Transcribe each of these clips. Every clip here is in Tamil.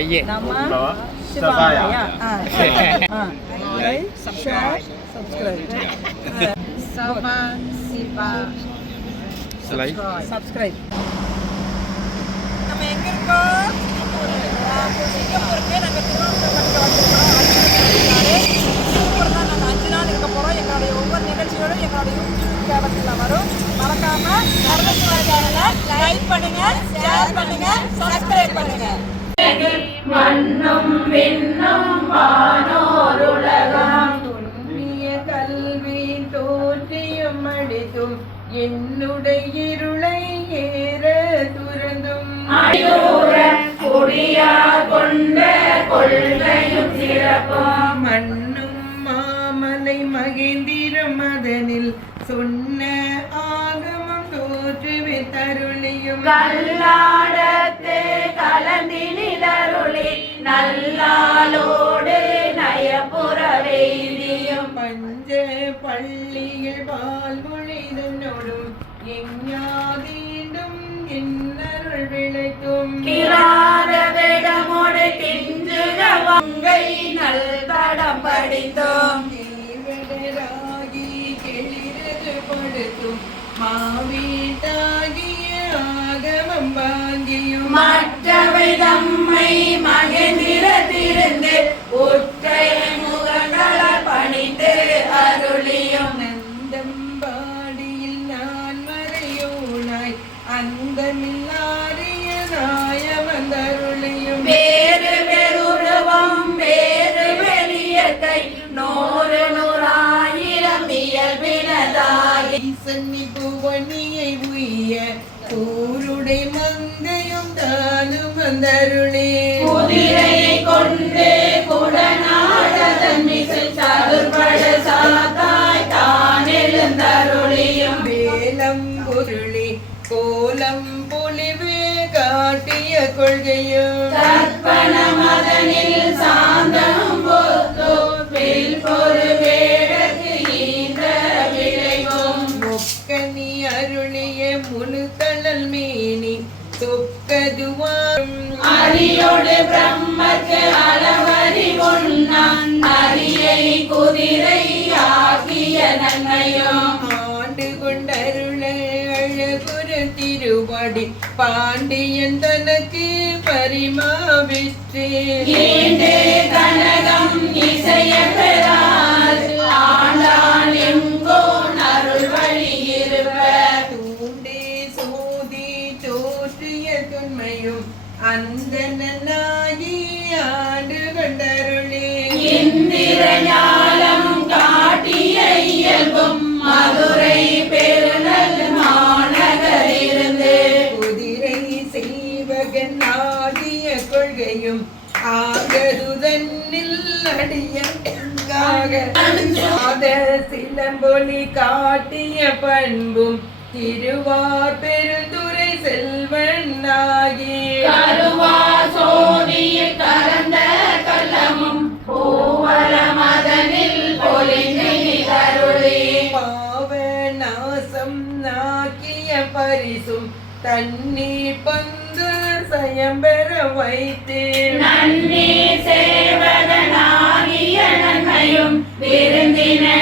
payet. Nama Sebaya. Like, share, subscribe. Sama Sipa. Subscribe. நம்ம எங்க இருக்கோம்? சிங்கப்பூருக்கு நாங்கள் திருவண்ணாமலை சிங்கப்பூர் தான் நாங்கள் 5 நாள் இருக்க போகிறோம். எங்களுடைய ஒவ்வொரு நிகழ்ச்சியோடும் எங்களுடைய யூடியூப் சேனலில் வரும். மறக்காம சேனலை லைக் பண்ணுங்க, ஷேர் பண்ணுங்க, சப்ஸ்கிரைப் பண்ணுங்க. மண்ணும் விண்ணும் வானோருலகம் துண்ணிய கல்வி தோற்றியும் அடித்தும் என்னுடைய இருளை ஏற துறந்தும் அடியோர கொடியா கொண்ட கொள்கையும் சிறப்பும் மண்ணும் மாமலை மகேந்திரம் அதனில் சொன்ன ஆகமம் தோற்றுவே தருளியும் கல்லாடத்தே கலந்தினிதருளி நல்லாளோடு நயப்புற வேதியும் பஞ்ச பள்ளியில் வாழ்மொழிதனோடும் எஞ்ஞாதீண்டும் என்னருள் விளைக்கும் கிராத வேடமோடு திஞ்சுக வங்கை நல் தடம் படித்தோம் தேவடராகி கெளிரது படுத்தும் மாவீட்டாகிய ஆகமம் வாங்கியும் மற்றவை தம்மை மகேந்திரத்திருந்து ஒற்றை முகங்கள பணிந்து அருளியும் நந்தம்பாடியில் நான் மறையோனாய் அந்தமில்லாரிய நாயமந்தருளியும் வேறு வெறுருவம் வேறு வெளியத்தை நூறு நூறாயிரம் இயல்பினதாகி சன்னி புவனியை உய்ய கூருடை மங்கையும் தானும் வந்தருளே குதிரையை கொண்டு குடநாடதன் மிசை சதுர்பட சாத்தாய் தான் எழுந்தருளியும் வேலம் பொருளி கோலம் பொலிவு காட்டிய கொள்கையும் கற்பன மதனில் சாந்தம் பொத்து வில் பொறு வேடக்கு ஈந்த விளைவும் முக்கனி அருளிய முனுதழல் மேனி தொக்கதுவாம் அரியோடு பிரம்மக்கு அளவறி ஒன்னான் அரியை குதிரை ஆகிய நன்மையும் ஆண்டு கொண்டருள அழகுர திருவடி பாண்டியன் தனக்கு பரிமாவிற்றே ஈண்டு கனகம் இசைய பெறால் ஆண்டான் எங்கோ அருள் வழி இருப்ப தூண்டே சோதி தோற்றிய தொன்மையும் அந்த நன்னாகி ஆண்டு கொண்டருளே இந்திர ஞானம் காட்டிய இயல்பும் மதுரை பெருநல் மாநகரிருந்து குதிரை செய்வகன் ஆகிய கொள்கையும் ஆகருதன்னில் அடியாக சிலம்பொலி காட்டிய பண்பும் திருவார் பெருந்துரை செல்வனாகி கருவா சோதியில் கலந்த கள்ளமும் பூவல மதனில் பொலிந்திருளி பாவநாசம் நாக்கிய பரிசும் தண்ணீர் பந்து சயம்பெற வைத்து நன்னி சேவகனாகிய நன்மையும் விருந்தினாகிடுவும்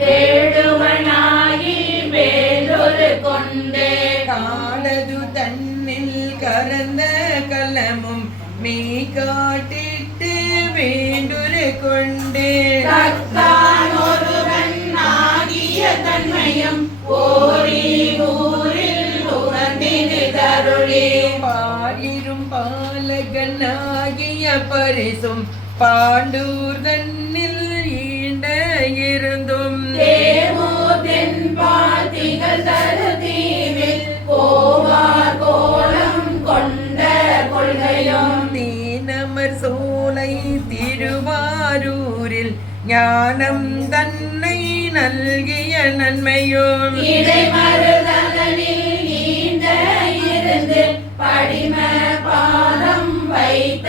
வேடுவனாகி வேலொரு கொண்டு காலது தன்னில் கறந்த கலமும் மே காட்டிட்டு வேண்டுரு கொண்டு கத்தான் ஒருவன் ஆகிய தன்மையும் ஓரி ஊரில் உணர்ந்திரு தருளி பாரிரும் பாலகனாகிய பரிசும் பாண்டூர் தன்னில் ஈண்ட இருந்தும் தேவூர் பாத்திகள் தருதீவில் கோவார் கோலம் கொண்ட கொள்கையும் தீனமர் சோலை திருவாரூரில் ஞானம் தன்னை நல்கிய நன்மையும் இடைமருதனில் நீண்ட இருந்து படிம பாதம் வைத்த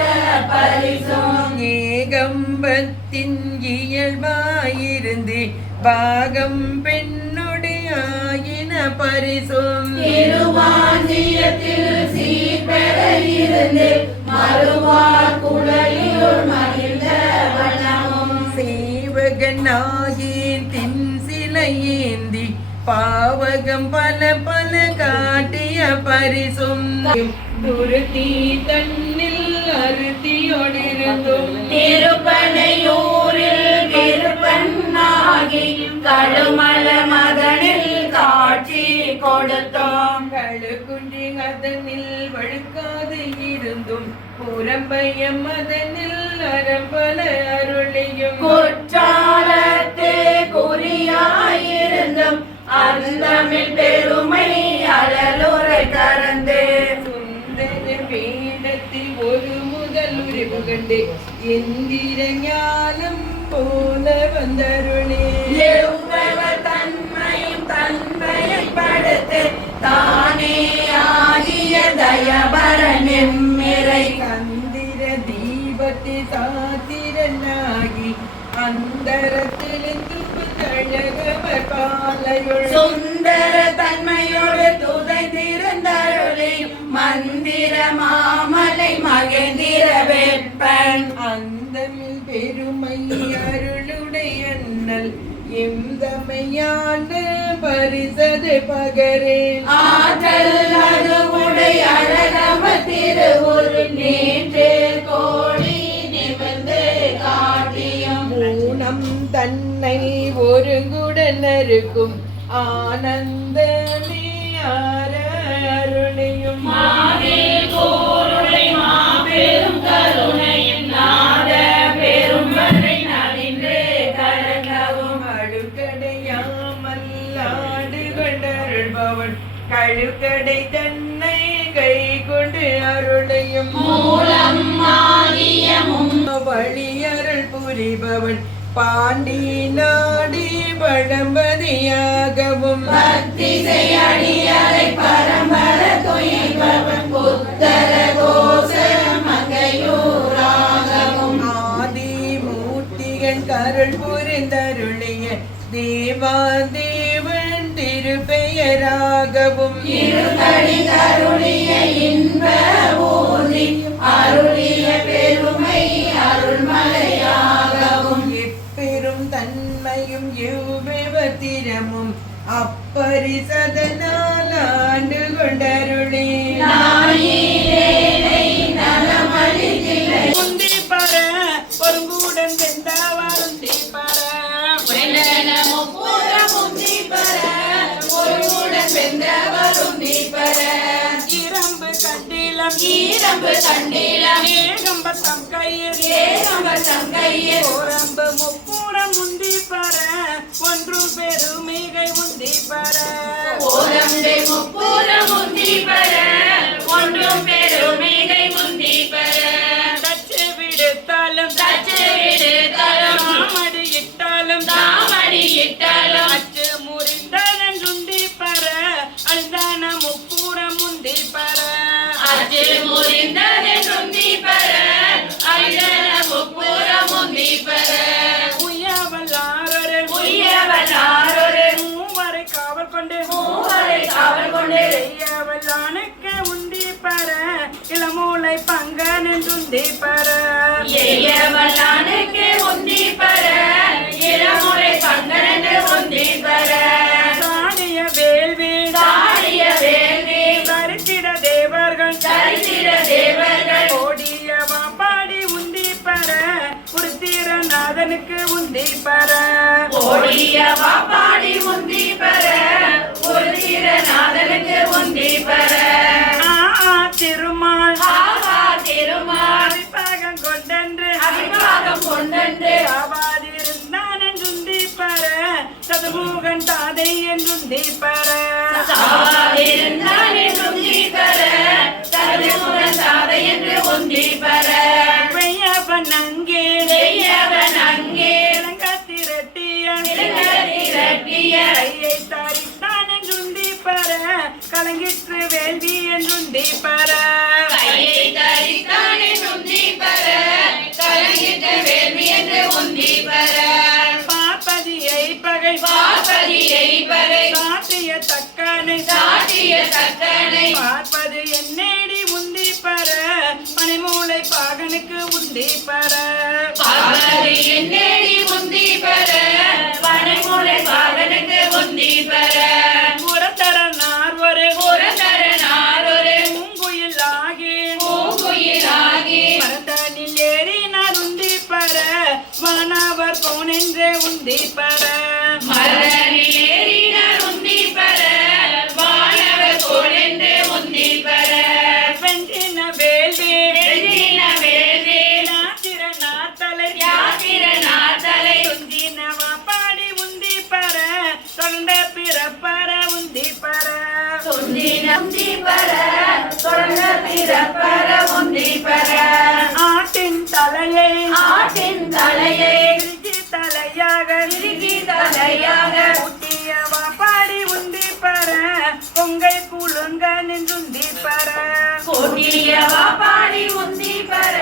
பரிசும் ஏகம்பத்தின் இயல்பாயிருந்து பாகம் பெண்ணுடைய ஆயின பரிசும் திருவாஞ்சியத்தில் சீர்பெற இரு இருந்து மறுவார் குழலியுள் மகிழ்ந்த வண்ணமும் சேவகனாகி தின் சிலையேந்தி பாவகம் பல பல காட்டிய பரிசும் துருத்தி தன்னில் அறுதியோடிருந்தும் திருப்பனையூரில் விருப்பன்னாகி கடுமல மதனில் காட்சி கொடுத்தோம் கழுகுன்றி அதனில் வழுக்காது இருந்தும் புறம்பயம் அதனில் அறம்பல அருளையும் குற்றாலத்து குறியாயிருந்தும் அந்தமிழ் பெருமை அழலுரை கறந்து சுந்தர வேடத்தில் ஒரு முதல் உரிவு கண்டு எந்திர ஞானம் போல வந்தருளே எவ்வளவு தன்மையும் தன்மையை படுத்து தானே ஆகிய தயபரன் எம்மிறை சந்திர தீபத்தை சாத்திரனாகி அந்தரத்திலிருந்து கழகவர் பாலையுள் சுந்தர தன்மையோடு துதைந்திருந்தருளி மந்திர மாமலை மகேந்திர வேட்பன் அந்தமில் பெருமை அருளுடையண்ணல் எந்தமையான பரிசது பகரேன் ஆற்றல் அதுவுடை அழகம திருவுரு நேற்று கோடி நிமிர்ந்து காட்டியும் ஊனம் தன்னை ஒருங்குடன் இருக்கும் ஆனந்தமே அருணையும் மாவே கோருடை மாபெரும் கருணையும் நாத பெருமறை நவின்று கலங்கவும் அடுக்கடையாமல் ஆடு கொண்டருள்பவன் கழுக்கடை தன்னை கை கொண்டு அருளையும் மூலம் ஆகிய வழி அருள் புரிபவன் பாண்டி நாடி பழம்பதியாகவும் பக்திசை அடியரை பரம்பர துயில்பவன் புத்தர கோச மங்கையூராகவும் ஆதி மூர்த்திகன் கருள் புரிந்தருளிய தேவாதேவன் திருப்பெயராகவும் இருகடி கருளிய இன்ப ஊர்தி அருளிய பெருமை அருள்மலையாகவும் எப்பெரும் தன்மையும் எவ்விவத்திரமும் அப்பரிசதனால் ஆண்டு கொண்டருளே நாயிலேனை நலமளிதில்லை முந்தி பர பொருங்கூடன் சென்றவாறும் தீப்பர வெள்ளன முப்புறமும் தீபர ஒருவுடன் வென்றவரும் தீபர இரும்பு கண்டிலம் ஈரம்பு கண்டிலம் ஏகம்பத்தம் கையில் ஏகம்பர் தங்கையில் ஓரம்பு முப்புறம் முந்தி பர ஒன்றும் பெருமிகை முந்தி பர ஓரம்பே முப்புறமும் தீபர ஒன்றும் பெருமிகை முந்தி பெற தச்சு விடுத்தாலும் தச்சு விடுதலும் தாமடி இட்டாலும் தாமடி இட்டாலும் அச்சு முறிந்ததன் சுண்டி பர அழுந்தான முப்புறம் முந்தி பர அச்சு முறிந்தது துந்தி பெற அழுதன முப்புறமும் தீபர உய்யவல்லாரொரு உய்யவனாரொரு மூவரை காவல் கொண்டு மூவரை காவல் கொண்டு செய்யவல்லானுக்கு உந்தி பர இளமூளை பங்கன் உந்தி பர எய்யவல்லானுக்கு உந்தி பெற இளமுறை பங்கனன்று உந்தி பெற சாடிய வேள்வி சாடிய வேள்வி சரித்திர தேவர்கள் சரித்திர தேவர்கள் ஓடிய வாப்பாடி உந்தி பர உருத்திரநாதனுக்கு உந்தி பர ஓடிய வாப்பாடி உந்தி பெற ஒரு திறநாதனுக்கு உந்தி பெற திருமால் ஆகா திருமால் அபிப்பாகம் கொண்டன்று அபிமானம் கொண்டன்று ஆவாதிருந்தான் என்றுந்தி பர சதுமுகன் தாதை என்றுந்தி பர சாவாதிருந்தான் என்று உந்தி பெற தருமுகன் சாதை என்று உந்தி பெற வெய்யவன் அங்கே செய்யவன் அங்கே இளங்கத்திரட்டிய இளங்கத்திரட்டிய கையை தாரித்தான் என்றுந்தி பர கலங்கிற்று வேள்வி என்றுந்தி பர கையை தரித்தானே உந்தி பெற கலங்கிட்ட வேள்வி என்று உந்தி பெற பாப்பதியை பகை பார்ப்பதியை பகை சாற்றிய தக்கனை சாட்டிய தக்கனை பார்ப்பது என்னேடி உந்தி பர உந்தி பெற பார்வதி என்னேடி உந்தி பெற பனைமுறை பாகனுக்கு உந்தி பெற புறத்தரனார் ஒரு பூங்குயிலாகி மரத்தனில் ஏறினார் உந்தி பெற வானவர் போனென்றே உந்தி பெற மரணில் ஏறினார் உந்தி பெற வானவர் போனென்று உந்தி பெற வெஞ்சின வேள்வி யாத்திரநாதலை துஞ்சினவா பாடி உந்தி பெற தொண்ட பிறப்பற உந்தி பெற உந்தி பெற தொடர்ந்த பிறப்பற உந்தி பெற ஆட்டின் தலையை திருச்சி தலையாக ஊட்டியவா பாடி உந்தி பெற பொங்கை குழுங்க நின்றுந்தி பெற கூட்டியவா பாடி உந்தி பெற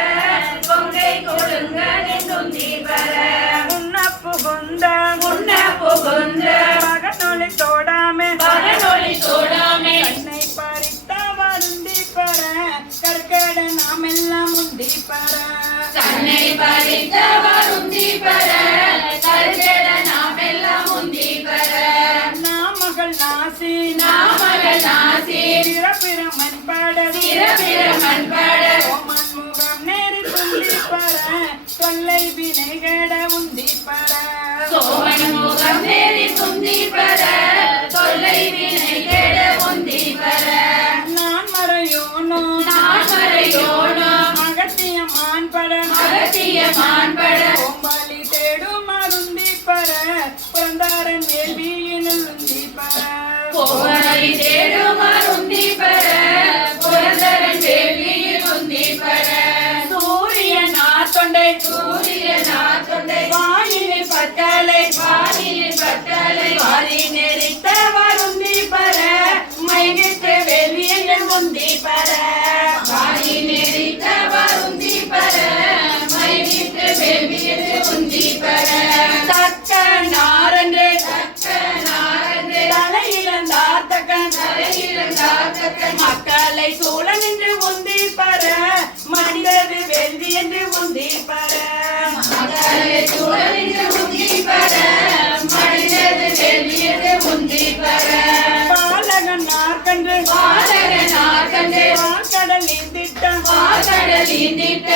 பொங்கை கொடுங்க உந்தி பெற முன்ன புகுந்த மகனொலி தோடாமே கண்ணை பறித்தவர் உந்தி பெற கற்கட நாம் எல்லாம் உந்தி பெற கண்ணை பறித்தவர் உந்தி பெற கருகட நாமெல்லாம் உந்தி பெற நாமகள் நாசி சிறப்பிரமன் பட ஓமன் முகம் நேரி உந்தி பெற தொல்லை வினைகட உந்தி பெற சோமன் முகம் நேரி உந்தி பெற தொல்லை வினை கெட உந்தி பெற நான் மறையோனோ அகத்திய மான்பட ஓம்பாலி தேடும் அருந்தி பெற பிறந்தாரன் வேள்வியினுள் உந்தி பெற கோவலை தேடுமார் உந்தி பெற புரந்தரன் வேள்வியில் உந்தி பெற சூரியனார் தொண்டை வாயினில் பட்டலை வாரி நெறித்தவர் உந்தி பெற மைகிட்டு வேள்வியில் உந்தி பெற வாரி நெறித்தவர் உந்தி பெற மைவிட்டு வேள்வியில் உந்தி பெற தக்க நாரன்று தலையிழந்தார் தக்கன் மக்களை சூழ நின்று உந்தி பெற மனிதது வெல்வி என்று உந்தி பெற மக்களை சூழலின்று உந்தி பெற மனிதது வேள்வியில் உந்தி பெற பாலகன் நாற்கன்று வான்கடல் நீந்திட்டம் கோலச்சடையற்கே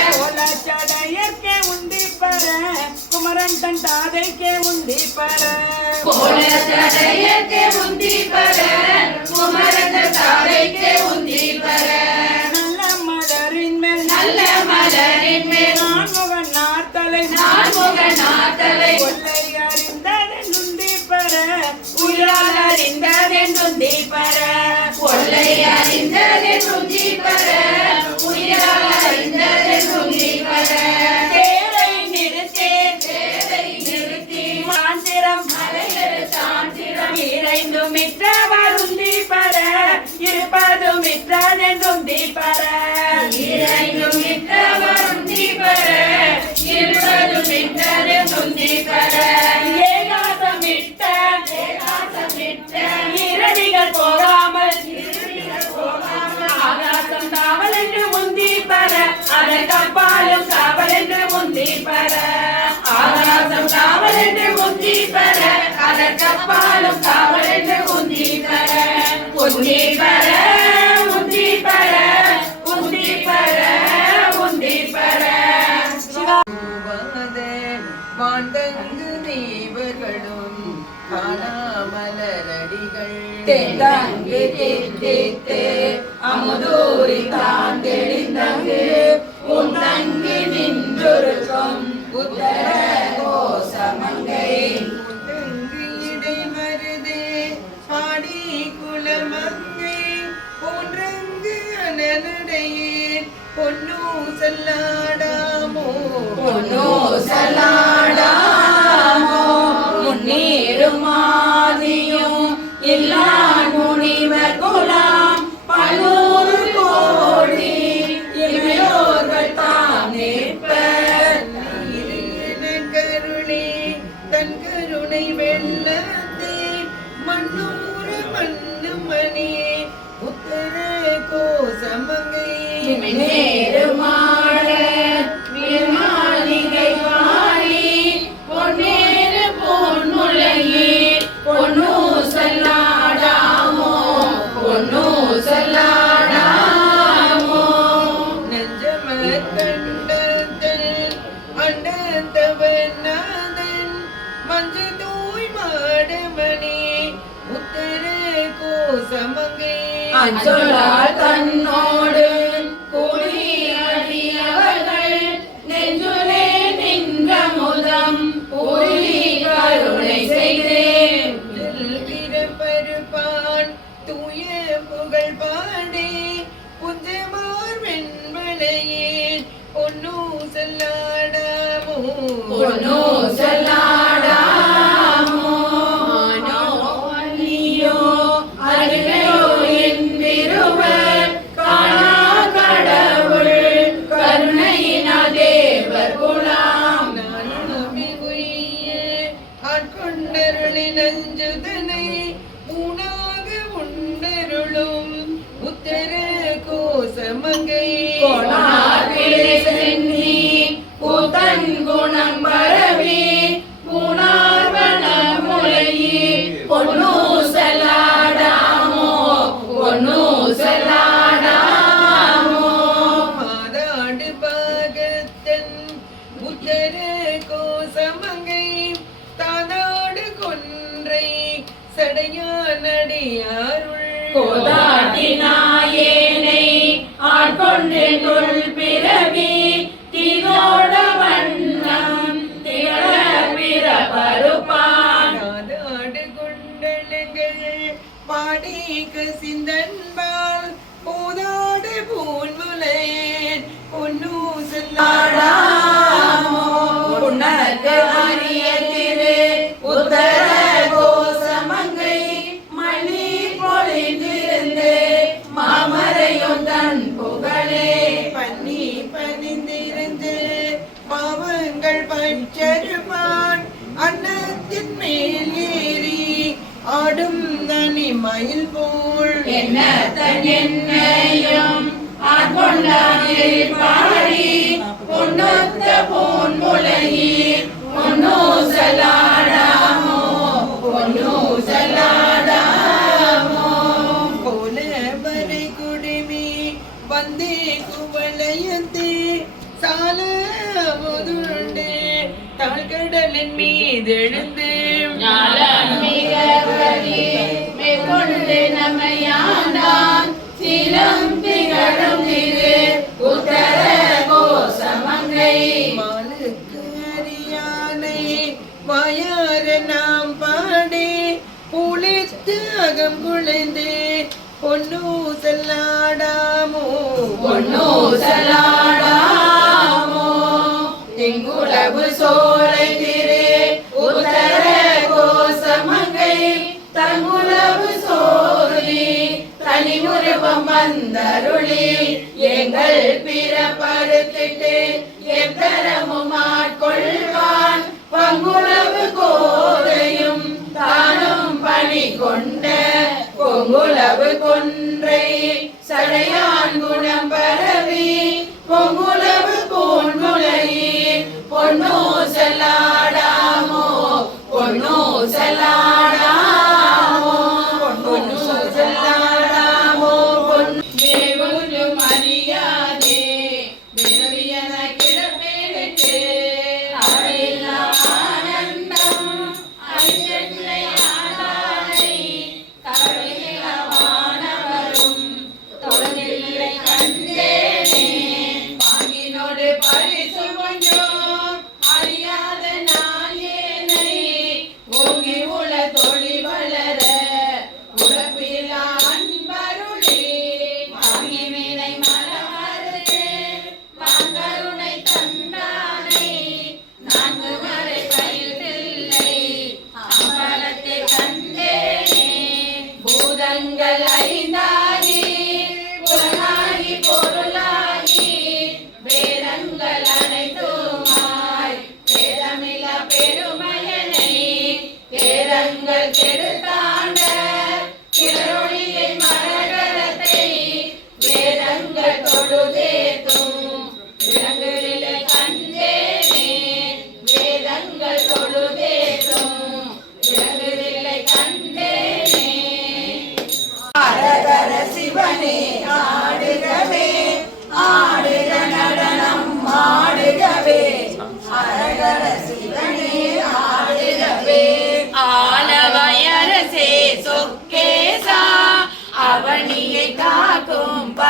உந்தி பெற குமரன் தன் தாதைக்கே உந்தி பெற கோலச்சடையற்கே உந்தி பெற குமரன் தாதைக்கே உந்தி பெற நல்ல மலரின் மேல் நான்முகன் நாத்தலை கொல்லை அறிந்ததன் உந்தி பெற உயிரால் அறிந்ததன் உந்தி பெற கொள்ளை அறிந்தது உந்தி பெற உயிரால் அறிந்தது உந்தி பெற தேரை நிறுத்தி மாந்திரம் இறைந்து மிற்றவர் உந்தி பெற இருப்பது மிற்றதன் உந்தி பெற இறைந்தும் மிற்றவர் உந்தி பெற இருபதும் மிட்டது உந்தி பெற ஏகாசமிட்ட இரடிகள் போகாமல் ஆகாசம் காவல் என்று உந்தி பெற அதற்கப்பாலும் காவல் என்று உந்தி பெற ஆகாசம் காவல் என்று உந்தி பெற அதற்கப்பாலும் காவல் என்று உந்தி பெற உந்தி பெற உந்தி பெற உந்தி பெற உந்தி பெற வாண்டங்கு தேவர்களும் காணாமலரடிகள் தேங்கு தீர்த்தே அமுதூரி தான் தெளிந்தங்கு உந்தங்கி நின்றொருக்கும் உத்தர கோசமங்கை முத்தங்கு இடை மருதே பாடி குலமங்கை போன்றங்கு அனலடையேன் பொன்னூ செல்லாடாமோ சலாடாமோ முன்னேறுமாதியும் எல்லா முனிவர் குலாம் பலூர் கோடி இமையோர்கள் தாம் நிற்பர் கருணை தன் கருணை வெள்ளத்தே மண்ணூர மண்ணு மணி உத்தர கோசமங்கை நேருமாட அச்சொல்லால் தன்னோடு கூடி அடியவர்கள் நெஞ்சுலே நின்ற முதம் உருகி கருணை செய்தேன் பிறப்பருப்பான் தூய புகழ் பாடி புஞ்சமார் வெண்மலையே பொன்னு செல்லாடாமோ பொன்னோ செல்லாடாமோ ஆனோ அல்லியோ அறிவையோ என்றிருவர் காணா கடவுள் கருணையினா தேவர் குலாம் நானாமி உய்ய ஆட்கொண்டருளி நஞ்சுதனை ஊனாக உண்டருளும் உத்தர கோசமங்கை கோணார்பிழை சென்னி கூத்தன் குணம் பரவி பூணார்வன முளையி பொன்னு செல்லாடாமோ பொன்னு செல்லாடாமோ மாதாடு பாகத்தன் உத்தர கோசமங்கை தாதாடு கொன்றை சடையானடியாருள் கோதாட்டினாயேனை ஆட்கொண்டென்றுள் பிறவி தீதோட வண்ணம் திகழ பிறப்பருப்பான் நாதாடு கொண்டலங்கள் பாடி கசிந்தன்பால் போதாடு பூன்முலையேன் பொன்னு செல்லாடாமோ உனக்கு அரிய திரு உத்தர கோசமங்கை மணி பொழிந்திருந்து மாமரையும் தன் புகழே பன்னி பணிந்திருந்து பாவங்கள் பச்சருப்பான் அன்னத்தின் மேல் ஏறி ஆடும் தனி மயில் போல் என்ன தன் என்னையும் ஆட்கொண்டானில் பாடி பொன்னொத்த பொன் முளையீர் பொன்னோ செல்லாடாமோ பொன்னோ செல்லாடாமோ போல வரை குடிமி வந்தே குவளையந்தே சால முதுண்டே தாழ்கடலின் மீதெழுந்து ஞாலம் மிக கரி மேற்கொண்டு நம்மையாண்டான் சீலம் திகழும் திரு உத்தர கோசமங்கை மாலுக்கு அரியானை வாயார நாம் பாடி புளித்து அகம் குழைந்து பொன்னு செல்லாடாமோ பொன்னோ செல்லாடாமோ திங்குளவு சோலை திரு உத்தர கோசமங்கை தங்குளவு சோதி தனிமுருவம் வந்தருளி எங்கள் பிறப்பறுத்திட்டு எத்தரமும் ஆட்கொள்வான் பங்குளவு கோதையும் தானும் பணி கொண்ட பொங்குளவு கொன்றை சடையான் குணம் பரவி பொங்குளவு பொன்முளையீர் பொன்னோ செல்லாடாமோ பொன்னோ செல்லாடாமோ பொன்னோ செல்லாடாமோ பொன் தேவனு மரியாதே விரவியன கிடப்பேனுக்கு அவையில்லா ஆனந்தம் அஞ்சன்னை ஆனானை தவையில வானவரும் தொழிலை கண்டேனே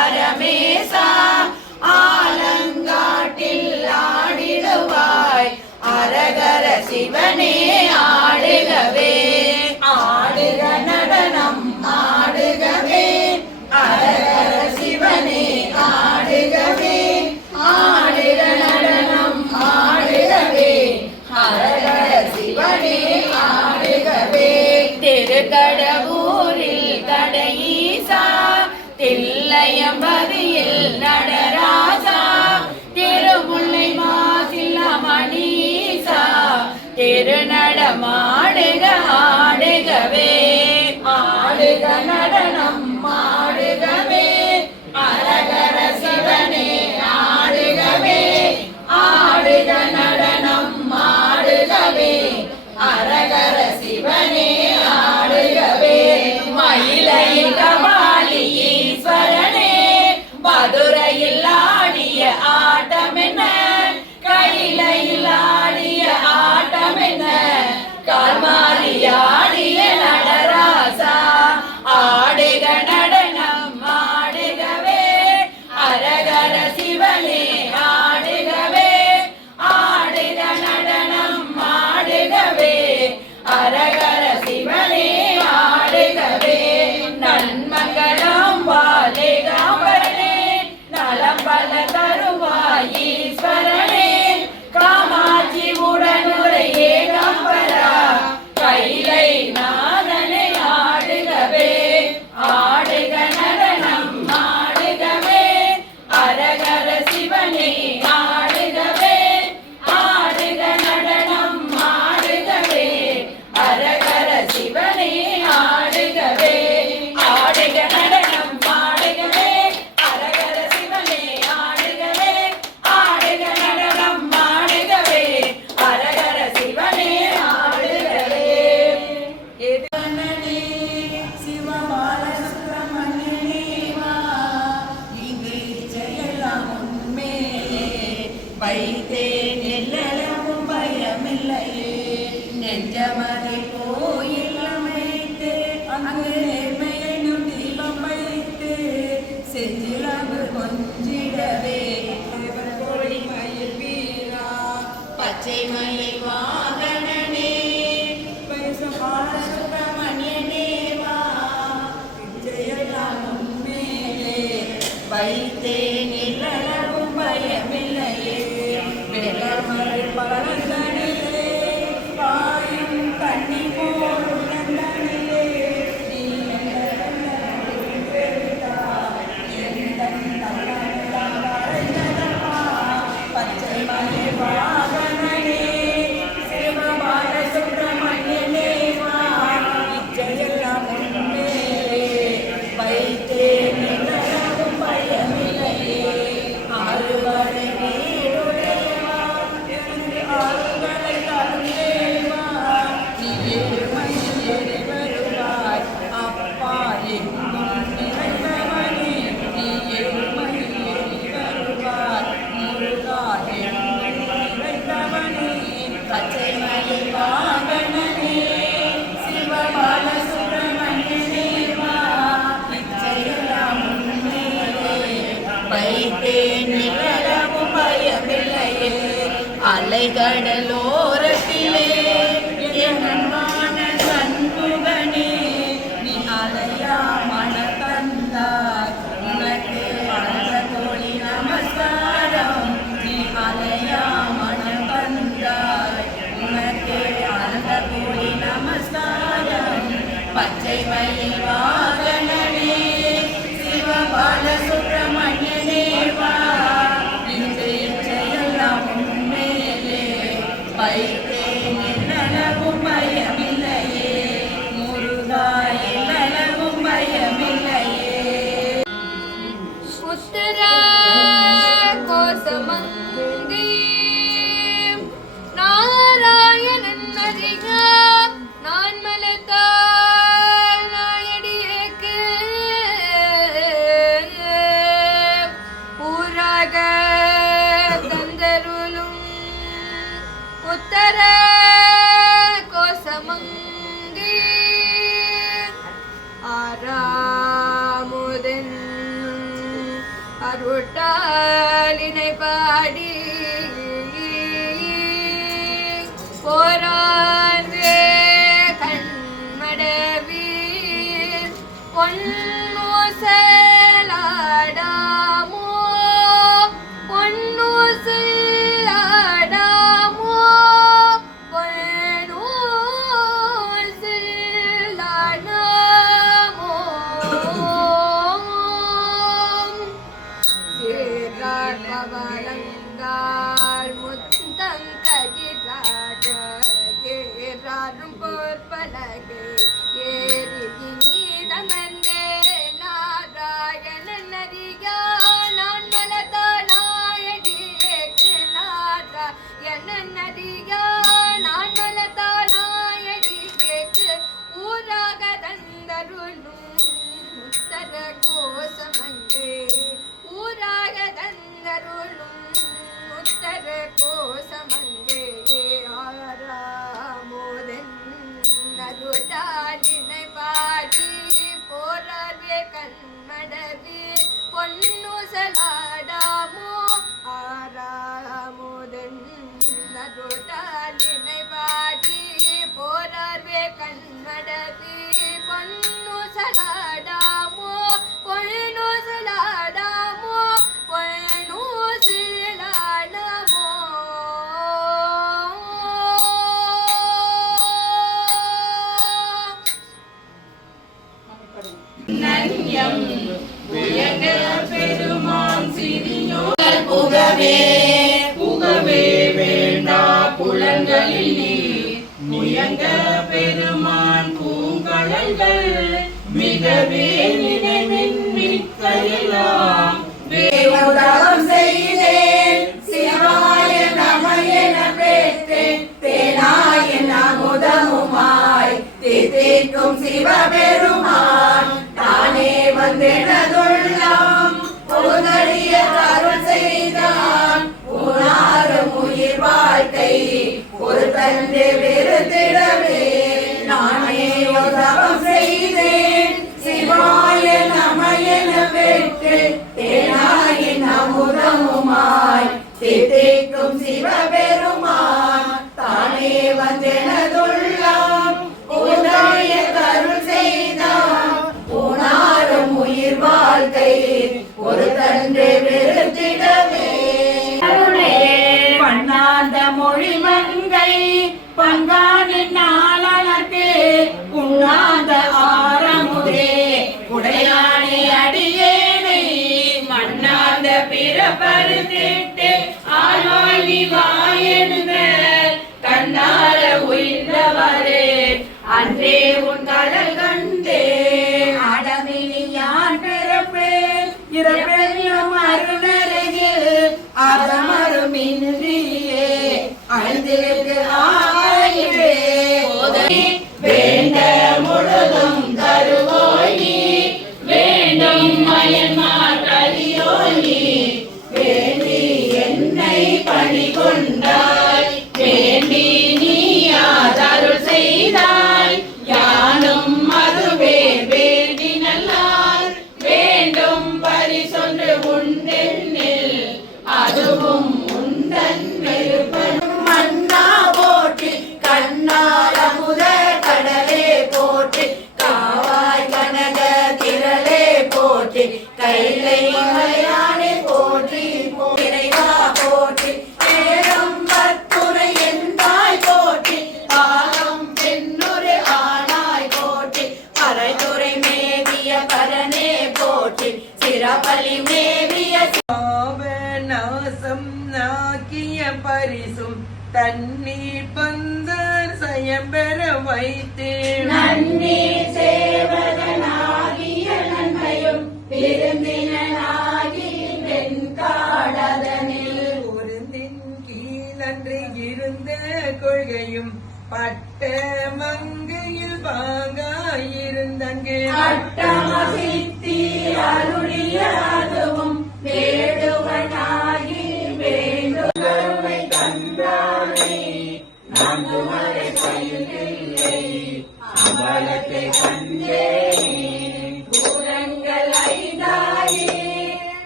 பரமேசா ஆலங்காட்டில் ஆடிடுவாய் அரகர சிவனே ஆடுகவே ஆடுக நடனம் ஆடுகவே அரகர சிவனே ஆடுகவே ஆடுக நடனம் ஆடுகவே அரகர சிவனே ஆடுகவே திருக்கடவூரில் கடையீசா தில்லையம்பதியில் நடராஜா திருமுல்லை மாசில மணீசா திருநடமாடுக ஆடுகவே ஆடுக நடனம் ஆடுகவே அரகர சிவனே ஆடுகவே ஆடுக நடனம் ஆடுகவே அரகர சிவனே ஆடுகவே மயிலையில் கபாலி ஈஸ்வரனே மதுரையில் ஆடிய ஆட்டம் என்ன கையிலையில் ஆடிய ஆட்டம் என்ன கால்மாரி ஆடிய நடராசா ஆடுக நடனம் ஆடுகவே அரகர சிவனே ஆடுகவே ஆடுக நடனம் ஆடுகவே அரகர சிவனே ஆடுகவே நன்மங்கலம் பாலிகாம்பரனே நலம் பல தருவாய் ஈஸ்வரனே காமாட்சி உடனுரை ஏகாம்பரா கைலை நாதனை ஆடுகவே ஆடுக நடனம் ஆடுகவே அரகர சிவனே ஆடுகவே ஆடுக நடனம் ஆடுகவே அரகர சிவனே ஆடுகவே ஆடுக நடனம் ஆடுகவே அரகர சிவனே ஆடுகவே ஆடுக நடனம் ஆடுகவே அரகர சிவனே ஆடுகவே ஏதனே சிவபாலசுப்ரமணியனே வா இங்கு இச்சையெல்லாம் உன்மேலே வைத்தேன் எல்லளவும் பயமில்லையே நெஞ்சமதை கோயில் அமைத்து அங்கு நேர்மையெனும் தீபம் வைத்து செஞ்சிலங்கு கொஞ்சிடவே கொடி மயில் வீரா பச்சை மயில் வாகனனே சுப்பிரமணியனே வா இச்சையெல்லாம் உன்மேலே வைத்தேன் எல்லளவும் பயமில்லையே வெள்ளமலை பழந்தனிலே பாயும் கண்ணி போல் உணர்ந்தனிலே நீ பச்சை மலை வாகனனே சிவபால சுப்பிரமணியனே வா இச்சையெல்லாம் உன்மேலே வைத்தேன் எல்லளவும் பயமில்லையே ஆறுவடை வீடுடையவா எனக்கு ஆறுகளை தருந்தேவா நீ ஏறுமை ஏறி வருவாய் அப்பா எங்கும் நிறைந்தவனே நீ ஏறுமை ஏறி வருவாய் முருகா எங்கும் நிறைந்தவனே பச்சை மயில் வாகனனே சிவபால சுப்பிரமணியனே வா இச்சையெல்லாம் உன்மேலே வைத்தேன் நிழலவும் பயமில்லையே அலைகடலோரத்திலே என் அன்பான சண்முகனே நீ அலையா மன தந்தாய் உனக்கு அழக கோடி நமஸ்காரம் நீ அலையா மன தந்தாய் உனக்கு அழக கோடி நமஸ்காரம் பச்சை மயில் வாகனனே சிவபால சுப்பிரமணியனே வா இன்று இச்சையெல்லாம் உன்மேலே வைத்தேன் எல்லளவும் பயமில்லையே முருகா எல்லளவும் பயமில்லையே உத்தர கோசமங்கி நாராயணன் அதிக நான் மலத்தாய் நாயடியேக்கு ஊராக தந்தருளும் உத்தர கோசமங்கி ஆராமுதன் தொட்டாலினை பாடி போரார்வே கண்மடவீர் பொன்னூசலாடாமோ பொன்னூசலாடாமோ பொன்னூசலாடாமோ சீர்காழ் பவளங்கால் முத்தங்ககிராட ஏறாரும் பொற்பலகை ஏறி நீதமந்தே நாராயணன் அறியா நான் மலதா நாயடியேக்கு நாராயணன் அறியா நான் மலதா நாயடியேக்கு ஊராக தந்தருளும் உத்தர கோசமங்கே ஊராக தந்தருளும் உத்தர கோசமங்கே ஆராமோதன் நருடாலினை பாடி போரார்வே கண்மடவி பொன்னூசலாடாமோ ஆராமோதன் நருடாலினை பாடி போரார்வே கண்மடவி பொன்னூசலாடாமோ பொன்னூசலாடாமோ பொன்னூசலாடாமோ நன்யம் உயங்க பெருமான் சிறியோர் புகவே புகவே வேண்டா புலன்களில் நீர் முயங்க பெருமான் பூங்கழல்கள் மிகவே நினைவின் மிக்கையெல்லாம் வேவுதகம் செய்தேன் சிவாய நம என பெற்றேன் தேனாயின் அமுதமுமாய் தித்திக்கும் சிவபெருமான் தானே வந்தெனதுள்ளம் பொருதறிய அருள் செய்தான் உணாரும் உயிர் வாழ்க்கை ஒரு தந்தை வெறுத்திடவே நானே உதவம் செய்தேன் சிவாய நம என பெற்று தேனாயின் அமுதமுமாய் தித்திக்கும் சிவபெருமான் தானே வந்தெனதுள்ளம் உதவிய அருள் செய்தான் உணாரும் உயிர் வாழ்க்கை ஒரு தந்தை வெறுத்திடவே பண்ணாந்த மொழி மங்கை பங்கானின் நாளனக்கு உண்ணாந்த ஆரமுதே உடையானே அடியேனை மண்ணாந்த பிறப்பருத்திட்டு ஆழ்வாழி வாயெடுங்க கண்ணார உயிர்ந்தவரே அன்றே உன் கடல் கண்டே அடமினி யான் பிறப்பேன் இறப்பெண்ணும் அருணருகில் அறமருமின்றியே அழுதிற்கு ஆயிரே வேண்ட முழுதும் தருவோய் நீ வேண்டும் மயன்மார் கலியோய் நீ வேண்டி என்னை பணி கொண்டாய் வேண்டி நீயாதருள் செய்தாய் யானும் அதுவே வேண்டி நல்லால் வேண்டும் பரிசொன்று உண்டெண்ணில் அதுவும் உண்டன் விருப்பம் மன்னா போற்றி கண்ணால் அமுத கடலே போற்றி காவாய் கனக திரளே போற்றி கைலை மலையானே போற்றி இறைவா போற்றி ஏழும் பத்துரை எந்தாய் போற்றி பாகம் பெண்ணுரை ஆனாய் போற்றி பறைதுரை மேவிய பரனே போற்றி சிறபலி மேவிய நாசம் நாக்கிய பரிசும் தண்ணீர் பந்தர் சயம்பெற வைத்தேன் நன்னீர் சேவகனாகிய நன்மையும் விருந்தினாகி வெண்காடதனில் ஒருந்தின் கீழன்று இருந்த கொள்கையும் பட்ட மங்கையில் பாங்காயிருந்தங்கே அட்டமசித்தி அருளிய அதுவும் வேடுவனாகி வேண்டுகருமை தந்தானே நான்கு மறை பயிரில்லை அம்பலத்தை கண்டேனே பூரங்கள் ஐந்தாயி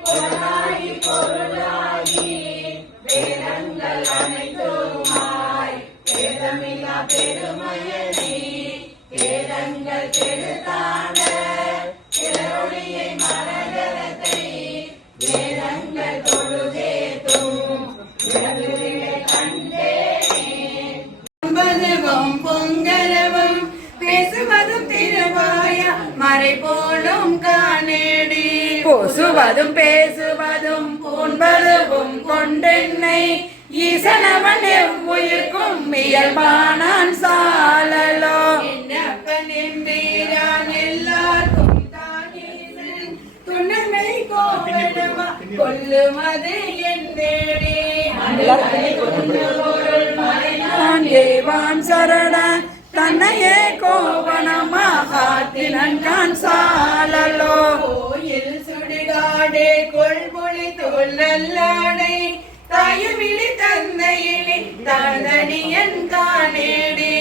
பொருளாகி பொருள் பெருமையனே வேதங்கள் கெடுத்தான பிறரொளியை மரகதத்தை வேதங்கள் தொழுதேத்தும் விளங்குகளை கண்டேனே. பொன்பதுவும் பொங்கலவும் பேசுவதும் திருவாய மறை போலும் காணேடி பூசுவதும் பேசுவதும் பூண்பதுவும் கொண்டென்னை ஈசனவன் எவ்வுயிர்க்கும் இயல்பானான் சாலலோ. என்னப்பன் என்பீரான் எல்லாருக்கும் தானீசன் துணமை கோவலமா கொல்லுமது என்னேடி நான் ஏவான் சரண தன்னையே கோவணமா காத்தினன் கான் சாலலோ. கோயில் சுடுகாடே கொள்மொழி தோல் நல்லாடை தாயுமிழி தந்தையிலி தாந்தனியன் காணேடி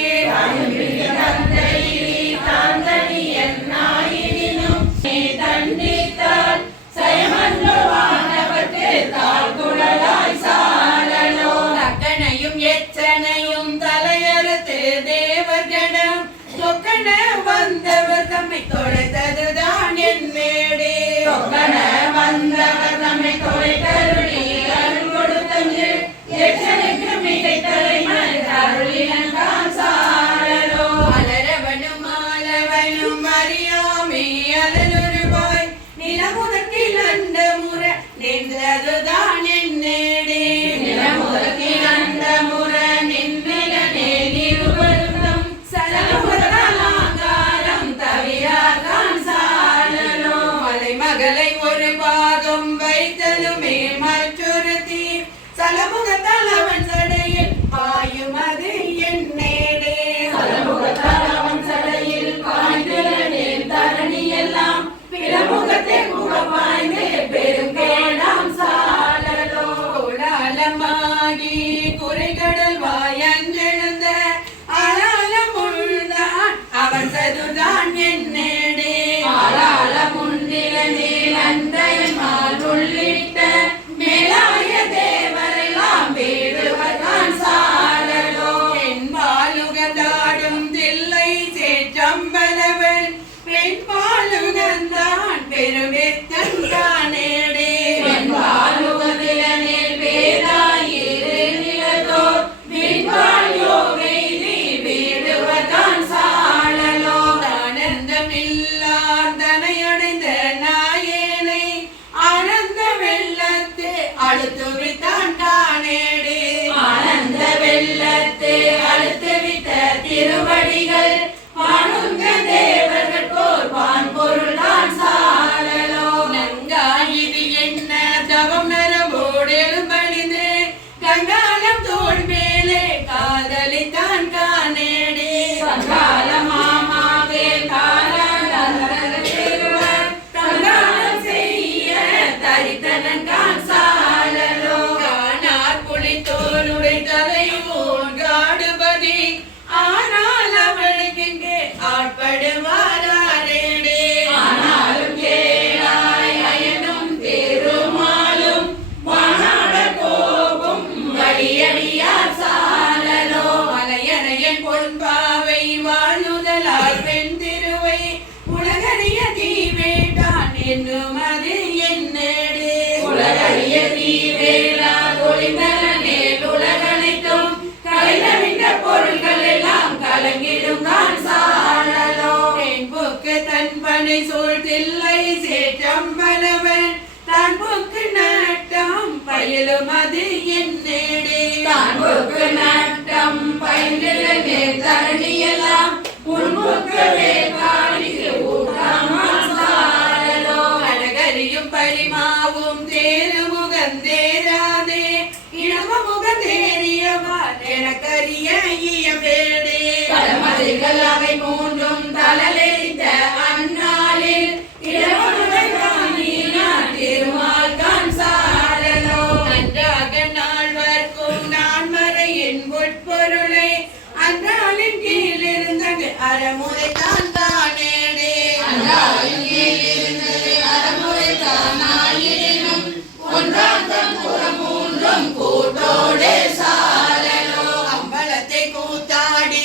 தாந்தனியன் நாயினும் நீ தண்டித்தால் சயமன்றுவானவற்று தாழ் குழலாய் சாலலோ. அக்கனையும் எச்சனையும் தலையறுத்து தேவர்கணம் சொக்கன வந்தவர் தம்மை தொலைத்ததுதான் என் மேடே. சொக்கன வந்தவர் தம்மை தொலைத்தருளி அருள் கொடுத்தன்று எச்சனுக்கு மிகைத்தலை அருளினன் தான் சாலலோ. அலரவனும் மாலவனும் அறியாமே அலலுருவாய் நிலமுதத்தில் அந்த முறை நின்றதுதான் என் நேடே. நிலமுதத்தில் அந்த முற நின்றிலனே நிருபருந்தம் சலமுதலாங்காரம் தவிராதான் சாலலோ. மலைமகளை ஒரு பாகம் வைத்தலுமே மற்றொரு தீ சலமுகத்தால் அவன் சடையில் பாயும் அது என் நேடே. சலமுகத்தால் அவன் சடையில் பாய்ந்திலனே தரணி எல்லாம் பிறமுகத்தை முகப்பாய்ந்து பெருங்கேடாம் சாலலோ. கோலாலமாகி குறைகடல் வாயன்றெழுந்த ஆளாலம் உள்தான் அவன் சதுதான் என் நேடே. ஆளாள முன்னிலனே அன்றையன்மால் உள்ளிட்ட மேலாய தேவரெல்லாம் வேடுவதான் சாலலோ. என்பாலுகந்தாடும் தில்லை சேற்றம்பலவன் பெண்பாலுகந்தான் பெருமெத்தன் காணேடே. வெண்பாலுகதிலனே வேதாயிரு நிலத்தோர் விண்பால் யோகைதி வீடுவதான் சாலலோ. ஆனந்தமில்லார் தனையடைந்த நாயேனை ஆனந்த வெள்ளத்து அழுத்துவித்தான் காணேடே. ஆனந்த வெள்ளத்து அழுத்து விட்ட திருவடிகள் வானுங்க தேவர்கள் போர் வான் பொருள்தான் சாலலோ. நங்காயிது என்ன தவம் நரவோடு எழும்பணிந்து கங்காலம் தோள் மேலே காதலித்தான் காணேடே. கங்கால மாமாவே காலாந்தர திருவர் கங்காலம் செய்ய தரித்தனங்கான் சாலலோ. காணார் புலித்தோலுடை தலையோன் காடுபதி ஆனால் அவளுக்கு இங்கே ஆட்படுவாரேடே. ஆனாலும் கேளாய் அயனும் திருமாலும் வானாட கோபும் வழியடியார் சாலலோ. மலையரையன் பொன்பாவை வாழ்நுதலால் பெண் திருவை உலகறிய தீவேட்டான் என்னும் அது என்னடே. உலகறிய தீவேலா ஒளிந்தனே உலகனைத்தும் கலைந்தவிட்ட பொருள்கள் எல்லாம் கலங்கிடும் தான் சாலலோ. என்புக்கு தன் பனை சூழ் தில்லை சேற்றம்பலவன் தான் புக்கு நட்டம் பயிலும் அது என்னடே. தான்புக்கு நட்டம் பயின்றே தரணியெல்லாம் உன்புக்கு வேகாணிக்கு ஊட்டாமான் சாலலோ. அழகரியும் பரிமாவும் தேருமுகந்தேராதே இளமுகந்தேறியவான் எனக்கரிய இயவேடே. கடமதிகள் அவை மூன்றும் தலலெறிந்த அந்நாளில் இடமுறை காணினார் திருமால் தான் சாலலோ. நன்றாக நால்வர்க்கும் நான் மறையின் உட்பொருளை அன்றாளின் கீழ் இருந்தது அறமுறை தான் தானேடே. அன்றாளின் கீழ் இருந்தது அறமுறை தானாயினும் ஒன்றாந்தம் புறமூன்றும் கூட்டோடே சாலலோ. அம்பலத்தை கூத்தாடி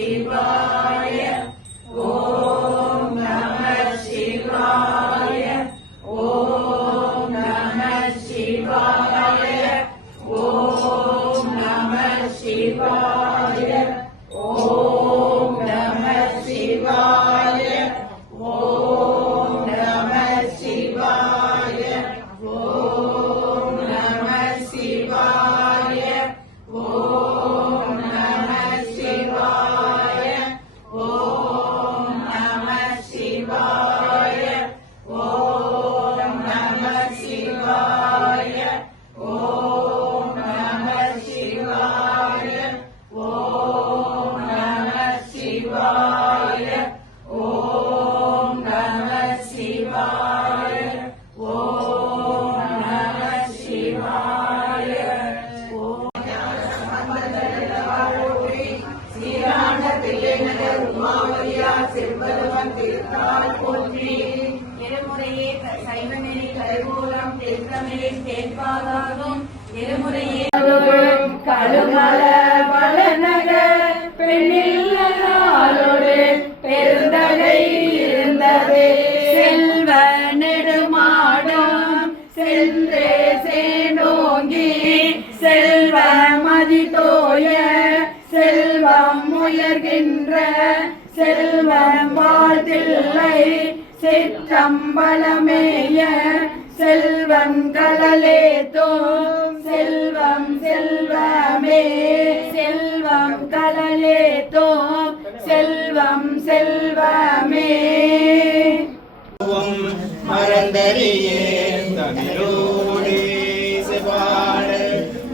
சிவாய ஓம் நம சிவாய ஓம் நம சிவாய ஓம் நம சிவாய ஓம் நம சிவாய ஓம் நம சிவாய ஓம் நம சிவாய ஓம் நம சிவாய ஓம் நம சிவாய ஓம் நம சிவாய ஓம் நம சிவாய ஓம் நம சிவாய ஓம் நம சிவாய ஓம் நம சிவாய ஸ்ரீராண்ட தில்லைநகர் உமாவதியார் செல்வதவன் திருத்தாள் போற்றி இருமுறையே சைவநெறி கருவூலம் தென்தமிழை தேர்ப்பாதாகும் இருமுறையே கழுமல பலநகர் பெண்ணில்லாரோடு பெருந்தகை இருந்ததே செல்வ நெடுமாடம் சென்றே சேனோங்கி செல்வ மதிதோய செல்வம் உயர்கின்ற செல்வம் வாழ்த்தில்லை சிற்றம்பலமேய செல்வம் கலலே தோம் செல்வம் செல்வமே செல்வம் கலலே தோம் செல்வம் செல்வமே மறந்தறியே தமிழோடு செவாட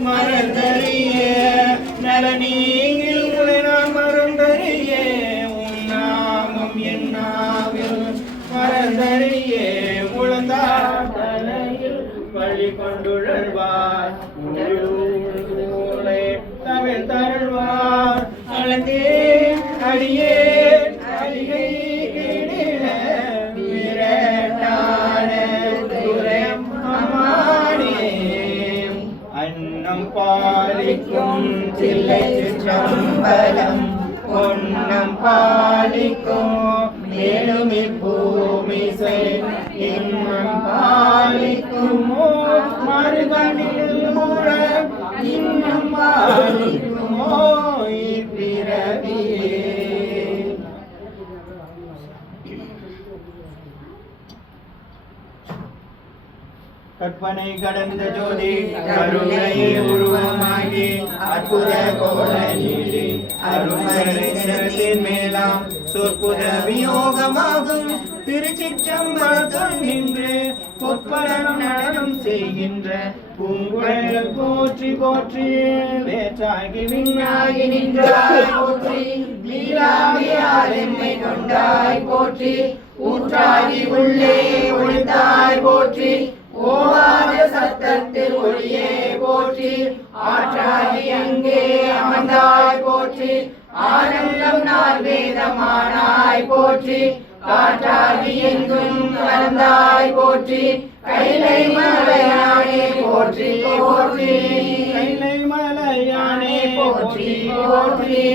மறந்தறியே நலனீங்கில் உங்களை நான் மறந்தறியே உன் நாமம் என் நாவில் மறந்தறியே உழந்தார் தலையில் பள்ளி கொண்டுழல்வார் தமிழ் தருள்வார் அளந்தே அடியே அடிகை அன்னம் பாலிக்கும் தில்லை சிற்றம்பலம் பொன்னம் பாலிக்கும் மேலும் இப்பூமி இன்னம் பாலிக்குமோ மறுகணில் முற இன்னம் பாலிக்குமோ இப்பிறவியே கற்பனை கடந்த ஜோதி கருணையே உருவமாகி அற்புத கோலனிலே அருமரின் மேலாம் சொற்புத வியோகமாகும் திருச்சிற்றம்பலத்துள் நின்று பொற்பரம் நடனம் செய்கின்ற பூங்குழல் போற்றி போற்றி வேற்றாகி விண்ணாகி நின்றாய் போற்றி லீலாவியார் எம்மை கொண்டாய் போற்றி ஊற்றாகி உள்ளே ஒளிந்தாய் போற்றி ஓவாத சத்தத்தில் ஒளியே போற்றி ஆற்றாகி அங்கே அமர்ந்தாய் போற்றி ஆனந்தம் நாள் வேதமானாய் போற்றி காற்றாகி எங்கும் கலந்தாய் போற்றி கைலை மலையானே போற்றி போற்றி கைலை மலையானே போற்றி போற்றி